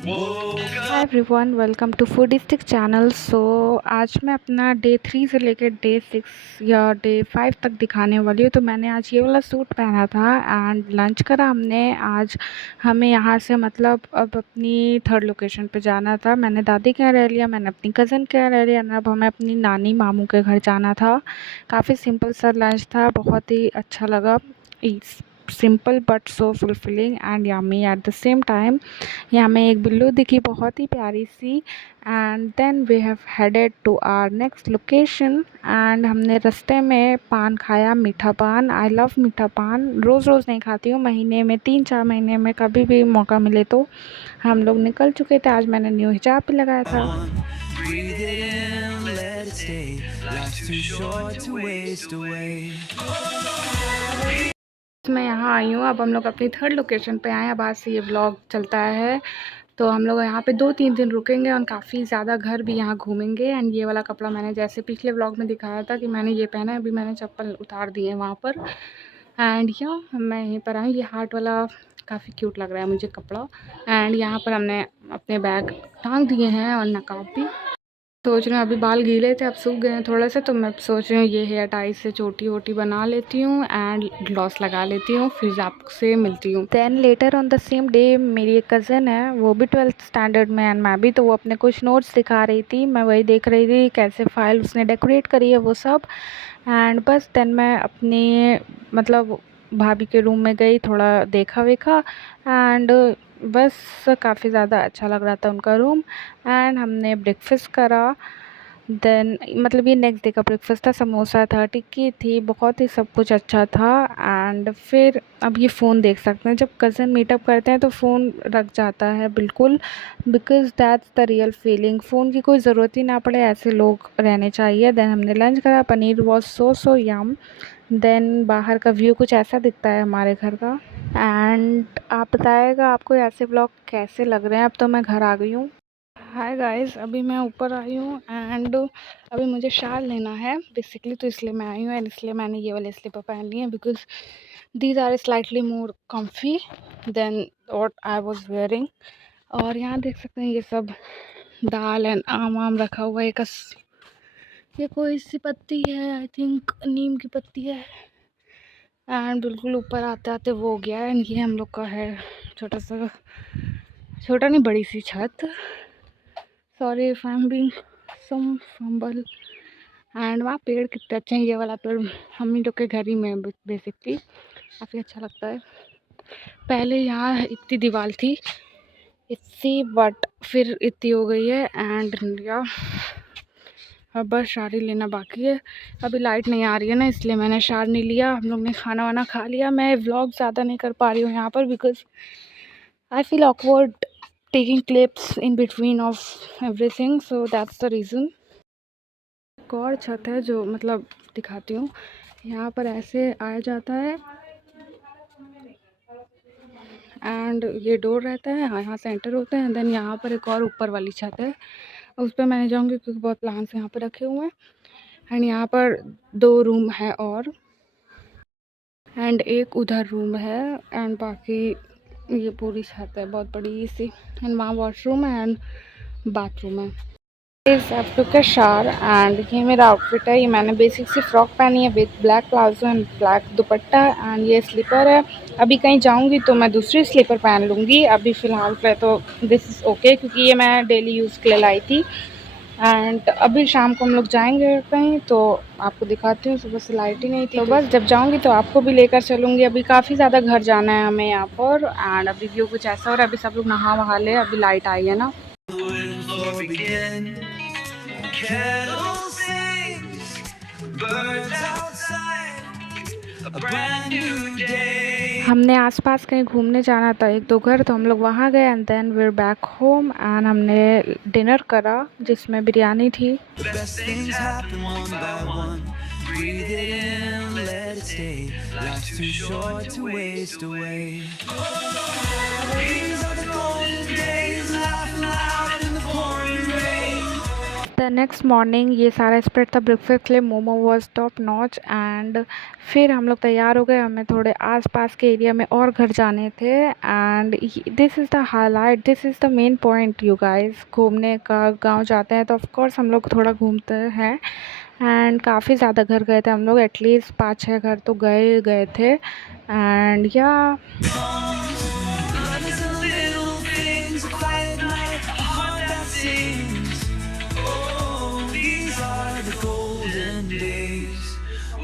Hi everyone, welcome to Foodistic channel. So आज मैं अपना डे 3 से लेकर डे 6 या डे 5 तक दिखाने वाली हूँ। तो मैंने आज ये वाला सूट पहना था एंड लंच करा हमने। आज हमें यहाँ से मतलब अब अपनी थर्ड लोकेशन पे जाना था। मैंने दादी के यहाँ रह लिया, मैंने अपनी कज़न के यहाँ रह लिया, अब हमें अपनी नानी मामू के घर जाना था। काफ़ी सिंपल सा लंच था, बहुत ही अच्छा लगा। Simple but so fulfilling and yummy at the same time. यहाँ हमें एक बिल्लू दिखी, बहुत ही प्यारी सी। And then we have headed to our next location and हमने रास्ते में पान खाया, मीठा पान। आई लव मीठा पान, रोज़ रोज़ नहीं खाती हूँ, महीने में 3-4 महीने में कभी भी मौका मिले तो। हम लोग निकल चुके थे, आज मैंने न्यू हिजाब भी लगाया था। मैं यहाँ आई हूँ, अब हम लोग अपनी थर्ड लोकेशन पे आए हैं। अब आज से ये व्लॉग चलता है, तो हम लोग यहाँ पे 2-3 दिन रुकेंगे और काफ़ी ज़्यादा घर भी यहाँ घूमेंगे। एंड ये वाला कपड़ा मैंने जैसे पिछले व्लॉग में दिखाया था कि मैंने ये पहना है, अभी मैंने चप्पल उतार दी है वहाँ पर। एंड यहाँ मैं यहीं पर आई, ये हार्ट वाला काफ़ी क्यूट लग रहा है मुझे कपड़ा। एंड यहाँ पर हमने अपने बैग टांग दिए हैं और नकाब भी। सोच रही हूँ, अभी बाल गीले थे अब सूख गए हैं थोड़ा सा, तो मैं सोच रही हूँ ये हेयर टाई से चोटी वोटी बना लेती हूँ एंड ग्लॉस लगा लेती हूँ, फिर आपसे मिलती हूँ। Then later on the same day मेरी एक कज़न है, वो भी 12th स्टैंडर्ड में एंड मैं भी, तो वो अपने कुछ नोट्स दिखा रही थी, मैं वही देख रही थी कैसे फाइल उसने डेकोरेट करी है वो सब। एंड बस देन मैं अपनी मतलब भाभी के रूम में गई, थोड़ा देखा वेखा एंड बस काफ़ी ज़्यादा अच्छा लग रहा था उनका रूम। एंड हमने ब्रेकफास्ट करा। देन मतलब ये नेक्स्ट डे का ब्रेकफास्ट था, समोसा था, टिक्की थी, बहुत ही सब कुछ अच्छा था। एंड फिर अब ये फ़ोन देख सकते हैं, जब कज़न मीटअप करते हैं तो फ़ोन रख जाता है बिल्कुल, because that's the real feeling. Phone की कोई ज़रूरत ही ना पड़े, ऐसे लोग रहने चाहिए। देन हमने लंच करा, paneer was so yum. Then बाहर का व्यू कुछ ऐसा दिखता है हमारे घर का। एंड आप बताइएगा आपको ऐसे ब्लॉग कैसे लग रहे हैं। अब तो मैं घर आ गई हूँ। हाय गाइस, अभी मैं ऊपर आई हूँ एंड अभी मुझे शाल लेना है बेसिकली, तो इसलिए मैं आई हूँ। एंड इसलिए मैंने ये वाले स्लीपर पहन लिए हैं because these are slightly more comfy than what I was wearing. और यहाँ देख सकते हैं ये सब दाल एंड आम वाम रखा हुआ है। ये कोई सी पत्ती है, आई थिंक नीम की पत्ती है। एंड बिल्कुल ऊपर आते आते वो हो गया है। एंड ये हम लोग का है छोटा सा, छोटा नहीं बड़ी सी छत। Sorry if I am being some fumble. And वहाँ पेड़ कितने अच्छे हैं, ये वाला पेड़ हम ही लोग के घर ही में बेसिकली, काफ़ी अच्छा लगता है। पहले यहाँ इतनी दीवार थी इतनी, बट फिर इतनी हो गई है। एंड या अब बस साड़ी लेना बाकी है। अभी लाइट नहीं आ रही है ना, इसलिए मैंने शार नहीं लिया। हम लोग ने खाना वाना खा लिया। मैं व्लॉग ज़्यादा नहीं कर पा रही हूँ यहाँ पर because I feel awkward taking clips in between of everything, so that's the reason. एक और छत है जो मतलब दिखाती हूँ, यहाँ पर ऐसे आया जाता है एंड ये डोर रहता है, यहाँ से एंटर होते हैं। देन यहाँ पर एक और ऊपर वाली छत है, उस पर मैं नहीं जाऊँगी क्योंकि बहुत प्लांट्स यहाँ पर रखे हुए हैं। एंड यहाँ पर 2 रूम है और एंड एक उधर रूम है। एंड बाकी ये पूरी छत है बहुत बड़ी सी। एंड वहाँ वॉशरूम है एंड बाथरूम है। इस आई टुक अ शावर एंड ये मेरा आउटफिट है। ये मैंने बेसिक सी फ्रॉक पहनी है with black palazzo and black dupatta. And ये स्लीपर है। अभी कहीं जाऊंगी तो मैं दूसरी स्लीपर पहन लूँगी, अभी फ़िलहाल पे तो दिस इज़ ओके क्योंकि ये मैं डेली यूज़ के लिए लाई थी। एंड अभी शाम को हम लोग जाएंगे कहीं, तो आपको दिखाती हूँ। सुबह से लाइट ही नहीं थी, तो बस जब जाऊंगी तो आपको भी लेकर चलूँगी। अभी काफ़ी ज़्यादा घर जाना है हमें यहाँ पर। एंड अभी व्यू कुछ ऐसा हो रहा है, अभी सब लोग नहा वहा ले, अभी लाइट आई है ना। हमने आसपास कहीं घूमने जाना था 1-2 घर, तो हम लोग वहाँ गए and then we are back home. And हमने डिनर करा जिसमें बिरयानी थी। नेक्स्ट मॉर्निंग ये सारा स्प्रेड था ब्रेकफास्ट के लिए। Momo was top notch. And फिर हम लोग तैयार हो गए, हमें थोड़े आसपास के एरिया में और घर जाने थे। And this is the highlight, this is the main point you guys. घूमने का, गांव जाते हैं तो ऑफ कोर्स हम लोग थोड़ा घूमते हैं। एंड काफ़ी ज़्यादा घर गए थे हम लोग, एटलीस्ट 5-6 घर तो गए गए थे। एंड या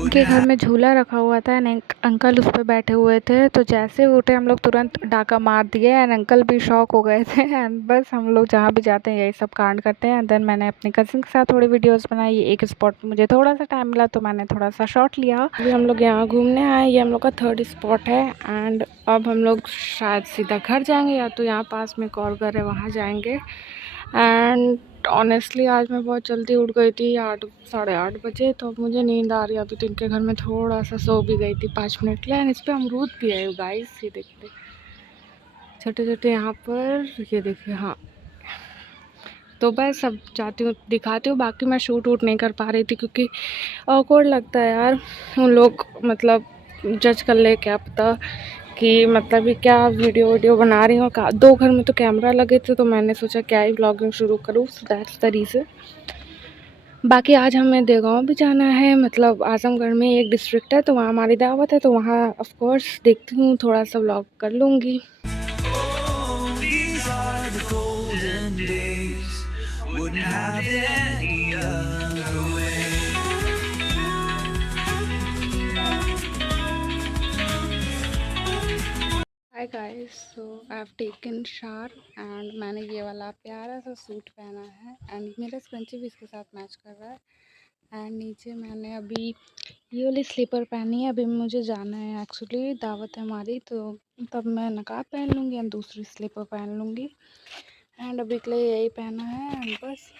उनके घर में झूला रखा हुआ था एंड अंकल उस पर बैठे हुए थे। तो जैसे उठे हम लोग तुरंत डाका मार दिए एंड अंकल भी शॉक हो गए थे। एंड बस हम लोग जहाँ भी जाते हैं यही सब कांड करते हैं। एंड देन मैंने अपने कज़िन के साथ थोड़ी वीडियोस बनाई। एक स्पॉट पे मुझे थोड़ा सा टाइम मिला तो मैंने थोड़ा सा शॉट लिया। अभी हम लोग यहाँ घूमने आए, ये हम लोग का 3rd स्पॉट है। एंड अब हम लोग शायद सीधा घर जाएंगे या तो यहाँ पास में एक और घर है वहाँ जाएंगे। एंड ऑनेस्टली आज मैं बहुत जल्दी उठ गई थी, 8 साढ़े 8 बजे। तो अब मुझे नींद आ रही है। अभी तो इनके घर में थोड़ा सा सो भी गई थी 5 मिनट के लिए। एंड इस पर अमरूद भी है गाइस, ये देखते छोटे छोटे यहाँ पर, ये देखिए। हाँ, तो बस अब जाती हूँ दिखाती हूँ। बाकी मैं शूट वूट नहीं कर पा रही थी क्योंकि ऑकवर्ड लगता है यार, उन लोग मतलब जज कर ले क्या पता कि मतलब ये क्या वीडियो बना रही हूँ। 2 घर में तो कैमरा लगे थे तो मैंने सोचा क्या ही व्लॉगिंग शुरू करूँ, सो दैट्स द रीज़न। बाकी आज हमें देगांव भी जाना है, मतलब आजमगढ़ में एक डिस्ट्रिक्ट है तो वहाँ हमारी दावत है, तो वहाँ ऑफ कोर्स देखती हूँ, थोड़ा सा व्लॉग कर लूँगी। Hi guys, so I have taken shower and मैंने ये वाला प्यारा सा सूट पहना है एंड मेरा स्पंची भी इसके साथ मैच कर रहा है। एंड नीचे मैंने अभी ये वाली स्लीपर पहनी है। अभी मुझे जाना है, एक्चुअली दावत है हमारी, तो तब मैं नकाब पहन लूँगी एंड दूसरी स्लीपर पहन लूँगी। एंड अभी के लिए यही पहना है एंड बस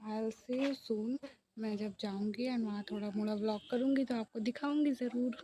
आई विल सी यू सून। मैं जब जाऊँगी एंड वहाँ थोड़ा मोड़ा व्लॉग करूँगी तो आपको दिखाऊँगी ज़रूर।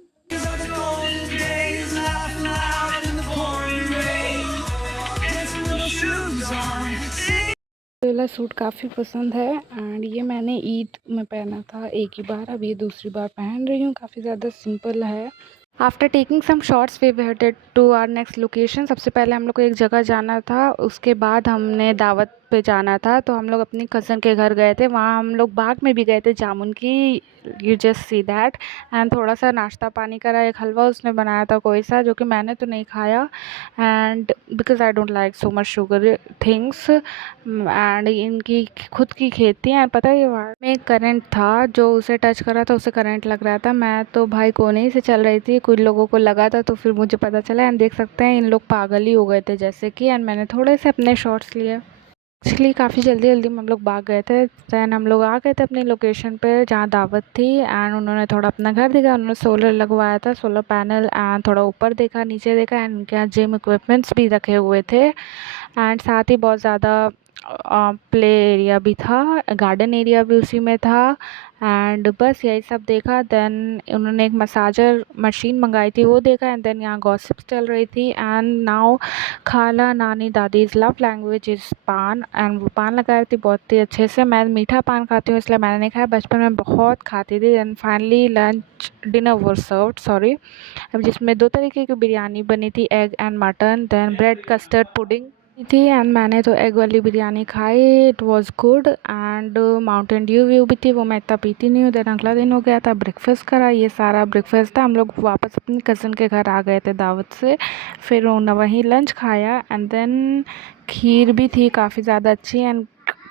ये वाला सूट काफ़ी पसंद है एंड ये मैंने ईद में पहना था एक ही बार, अब ये दूसरी बार पहन रही हूँ। काफ़ी ज़्यादा सिंपल है। After taking some shorts we headed to our next location. सबसे पहले हम लोग को एक जगह जाना था, उसके बाद हमने दावत पे जाना था। तो हम लोग अपनी कज़न के घर गए थे, वहाँ हम लोग बाग में भी गए थे जामुन की, you just see that. And थोड़ा सा नाश्ता पानी करा, एक हलवा उसने बनाया था कोई सा, जो कि मैंने तो नहीं खाया and because I don't like so much sugar things. And इनकी खुद की खेती है, पता है ये वार्ड में करंट था, जो उसे टच करा था उसे करंट लग रहा था। मैं तो भाई कोने से चल रही थी, कुछ लोगों को लगा था तो फिर मुझे पता चला। एंड देख सकते हैं इन लोग पागल ही हो गए थे जैसे कि। एंड मैंने थोड़े से अपने शॉट्स लिए। एक्चुअली काफ़ी जल्दी जल्दी में हम लोग भाग गए थे। दैन हम लोग आ गए थे अपनी लोकेशन पे जहाँ दावत थी। एंड उन्होंने थोड़ा अपना घर देखा, उन्होंने सोलर लगवाया था, सोलर पैनल। एंड थोड़ा ऊपर देखा, नीचे देखा एंड उनके यहाँ जिम इक्विपमेंट्स भी रखे हुए थे। एंड साथ ही बहुत ज़्यादा प्ले एरिया भी था, गार्डन एरिया भी उसी में था। एंड बस यही सब देखा। देन उन्होंने एक मसाजर मशीन मंगाई थी, वो देखा। एंड देन यहाँ गॉसिप्स चल रही थी। एंड नाउ खाला नानी दादी इज़ लव लैंग्वेज इज़ पान। एंड वो पान लगाई थी बहुत ही अच्छे से। मैं मीठा पान खाती हूँ इसलिए मैंने नहीं खाया, बचपन में बहुत खाती थी। देन फाइनली लंच डिनर वो सर्व्ड, सॉरी, अब जिसमें 2 तरीके की बिरयानी बनी थी, egg and mutton. Then bread custard pudding थी एंड मैंने तो एग वाली बिरयानी खाई, it was good. And mountain dew view भी थी, वो मैं इतना पीती नहीं हूँ। देन अगला दिन हो गया था, ब्रेकफास्ट करा, ये सारा ब्रेकफास्ट था। हम लोग वापस अपनी कज़न के घर आ गए थे दावत से, फिर वहीं लंच खाया। एंड देन खीर भी थी काफ़ी ज़्यादा अच्छी एंड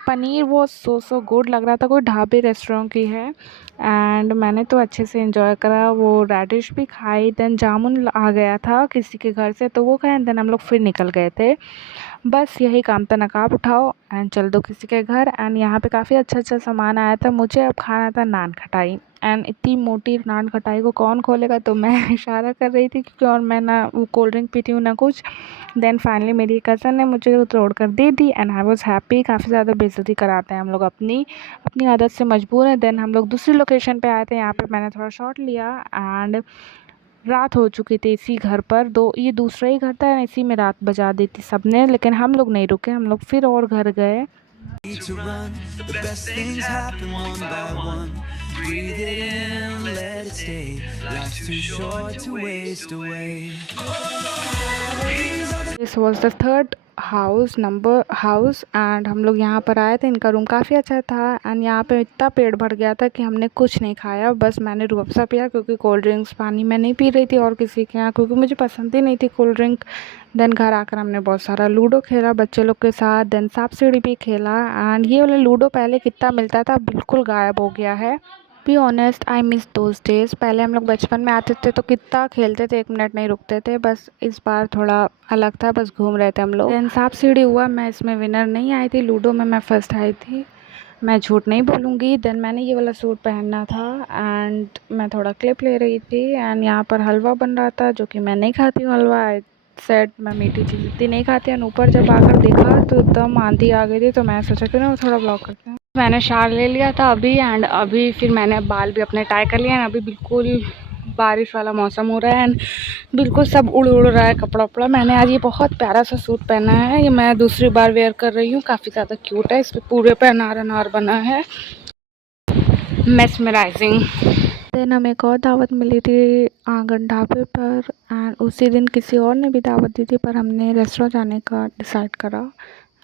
पनीर वो सो गुड लग रहा था, कोई ढाबे रेस्टोरेंट की है। एंड मैंने तो अच्छे से एंजॉय करा, वो रेडिश भी खाई। देन जामुन आ गया था किसी के घर से तो वो खाए। देन हम लोग फिर निकल गए थे। बस यही काम था, नकाब उठाओ एंड चल दो किसी के घर। एंड यहाँ पे काफ़ी अच्छा अच्छा सामान आया था मुझे। अब खाना था नान खटाई एंड इतनी मोटी नान खटाई को कौन खोलेगा, तो मैं इशारा कर रही थी क्योंकि और मैं ना वो कोल्ड ड्रिंक पीती हूँ ना कुछ। देन फाइनली मेरी कज़न ने मुझे तोड़ कर दे दी एंड आई वाज हैप्पी। काफ़ी ज़्यादा बेइज्जती कराते हैं हम लोग, अपनी अपनी आदत से मजबूर है। देन हम लोग दूसरी लोकेशन पे आए थे, यहाँ पे मैंने थोड़ा शॉट लिया। एंड रात हो चुकी थी इसी घर पर, ये दूसरा ही घर था, इसी में रात बजा दी थी सबने। लेकिन हम लोग नहीं रुके, हम लोग फिर और घर गए। Need to run, the best things happen one by one. Breathe it in, let it stay. Life's too short to waste away. This was the third house and हम लोग यहाँ पर आए थे। इनका रूम काफ़ी अच्छा था एंड यहाँ पे इतना पेट भर गया था कि हमने कुछ नहीं खाया, बस मैंने रूह अफ़ज़ा पिया क्योंकि कोल्ड ड्रिंक्स पानी मैं नहीं पी रही थी और किसी के यहाँ, क्योंकि मुझे पसंद ही नहीं थी कोल्ड ड्रिंक। देन घर आकर हमने बहुत सारा लूडो खेला बच्चे लोग के साथ, देन सांप सीढ़ी भी खेला एंड ये वाला लूडो पहले कितना मिलता था बिल्कुल गायब हो गया है। Be honest I miss those days. पहले हम लोग बचपन में आते थे तो कितना खेलते थे, 1 मिनट नहीं रुकते थे। बस इस बार थोड़ा अलग था, बस घूम रहे थे हम लोग। देन सांप सीढ़ी हुआ, मैं इसमें विनर नहीं आई थी, लूडो में मैं फर्स्ट आई थी, मैं झूठ नहीं बोलूँगी। देन मैंने ये वाला सूट पहनना था एंड मैं थोड़ा क्लिप ले रही थी एंड यहाँ पर हलवा बन रहा था जो कि मैं नहीं खाती हूँ हलवा। आई सेट मैं मीठी चीज़ इतनी नहीं खाती हूँ। ऊपर जब आकर देखा तो एकदम आंधी आ गई थी, तो मैं सोचा कि ना थोड़ा ब्लॉग करते हैं। मैंने शार ले लिया था अभी एंड अभी फिर मैंने बाल भी अपने टाई कर लिए एंड अभी बिल्कुल बारिश वाला मौसम हो रहा है एंड बिल्कुल सब उड़ उड़ रहा है कपड़ा उपड़ा। मैंने आज ये बहुत प्यारा सा सूट पहना है, ये मैं दूसरी बार वेयर कर रही हूँ, काफ़ी ज़्यादा क्यूट है। इस पर पूरे पे अनार अनार बना है, मेस्मराइजिंग। देन हमें एक और दावत मिली थी आंगन ढाबे पर एंड उसी दिन किसी और ने भी दावत दी थी, पर हमने रेस्टोरेंट जाने का डिसाइड करा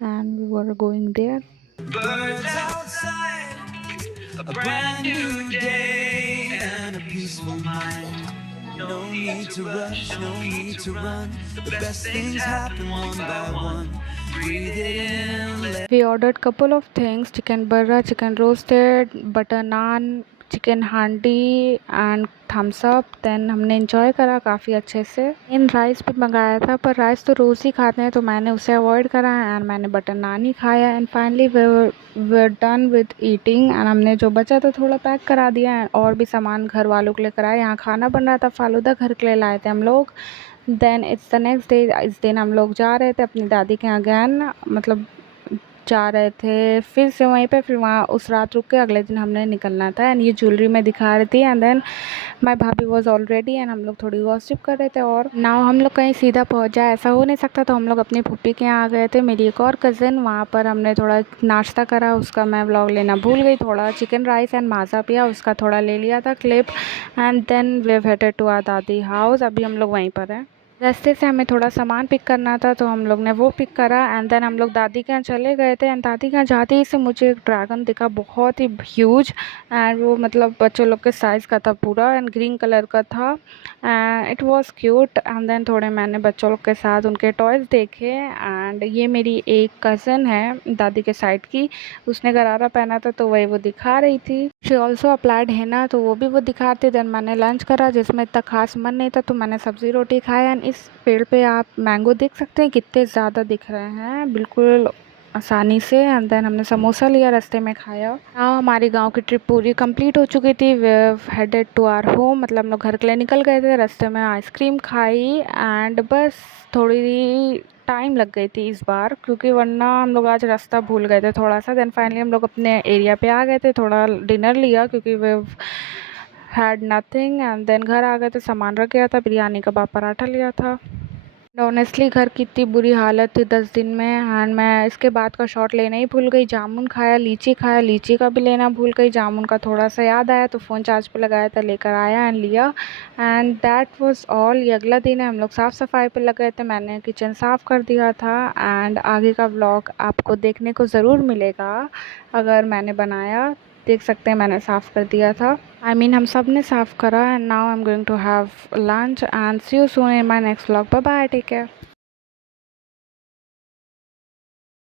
and we were going there. Birds outside, a brand new day and a peaceful mind. No need to rush, no need to run. The best things happen one by one. Breathe it in, let We ordered couple of things, chicken burra, chicken roasted, butter naan, chicken हांडी and thumbs up. Then हमने enjoy करा काफ़ी अच्छे से। In rice भी मंगाया था, पर राइस तो रोज़ ही खाते हैं तो मैंने उसे अवॉइड करा एंड मैंने बटर नान ही खाया and finally way done with eating and हमने जो बचा था थोड़ा पैक करा दिया एंड और भी सामान घर वालों के लिए कराया। यहाँ खाना बन रहा था, फालूदा घर के लिए लाए थे हम लोग। Then it's the next day. इस दिन हम लोग जा रहे थे अपनी दादी के यहाँ अगैन, मतलब जा रहे थे फिर से वहीं पे, फिर वहाँ उस रात रुक के अगले दिन हमने निकलना था एंड ये ज्वेलरी मैं दिखा रही थी एंड देन माय भाभी वाज ऑलरेडी एंड हम लोग थोड़ी गॉसिप कर रहे थे और नाउ हम लोग कहीं सीधा पहुँच जाए ऐसा हो नहीं सकता, तो हम लोग अपनी फूफी के यहाँ आ गए थे, मेरी एक और कज़न। वहाँ पर हमने थोड़ा नाश्ता करा, उसका मैं व्लॉग लेना भूल गई। थोड़ा चिकन राइस एंड माज़ा पिया, उसका थोड़ा ले लिया था clip and then we headed to our दादी हाउस। अभी हम लोग वहीं पर हैं। रास्ते से हमें थोड़ा सामान पिक करना था तो हम लोग ने वो पिक करा एंड देन हम लोग दादी के यहाँ चले गए थे एंड दादी के यहाँ जाते ही से मुझे एक ड्रैगन दिखा, बहुत ही ह्यूज एंड वो मतलब बच्चों लोग के साइज़ का था पूरा एंड ग्रीन कलर का था and it was cute. And then थोड़े मैंने बच्चों लोग के साथ उनके टॉयज़ देखे एंड ये मेरी एक कज़न है दादी के साइड की, उसने गरारा पहना था तो वही वो दिखा रही थी। शी ऑल्सो अप्लाइड है ना, तो वो भी वो दिखाते। देन मैंने लंच करा जिसमें इतना खास मन नहीं था तो मैंने सब्ज़ी रोटी खाया एंड इस पेड़ पे आप मैंगो देख सकते हैं कितने ज़्यादा दिख रहे हैं बिल्कुल आसानी से। एंड देन हमने समोसा लिया, रास्ते में खाया। हाँ, हमारी गांव की ट्रिप पूरी कंप्लीट हो चुकी थी। वे हेडेड टू आवर होम, मतलब हम लोग घर के लिए निकल गए थे। रास्ते में आइसक्रीम खाई एंड बस थोड़ी टाइम लग गई थी इस बार, क्योंकि वरना हम लोग आज रास्ता भूल गए थे थोड़ा सा। देन फाइनली हम लोग अपने एरिया पे आ गए थे, थोड़ा डिनर लिया क्योंकि वे हैड नथिंग एंड देन घर आ गए थे, सामान रख गया था, बिरयानी कबाब पराठा लिया था। ऑनेस्टली घर की इतनी बुरी हालत थी 10 दिन में एंड मैं इसके बाद का शॉट लेना ही भूल गई। जामुन खाया, लीची का भी लेना भूल गई। जामुन का थोड़ा सा याद आया तो फ़ोन चार्ज पे लगाया था, लेकर आया एंड लिया एंड दैट वाज ऑल। ये अगला दिन है, हम लोग साफ़ सफाई पे लग गए थे, मैंने किचन साफ़ कर दिया था एंड आगे का व्लॉग आपको देखने को ज़रूर मिलेगा। अगर मैंने बनाया देख सकते हैं, मैंने साफ़ कर दिया था, आई मीन हम सब ने साफ़ करा and now I am going to have lunch and see you soon in my next vlog. Bye bye, take care.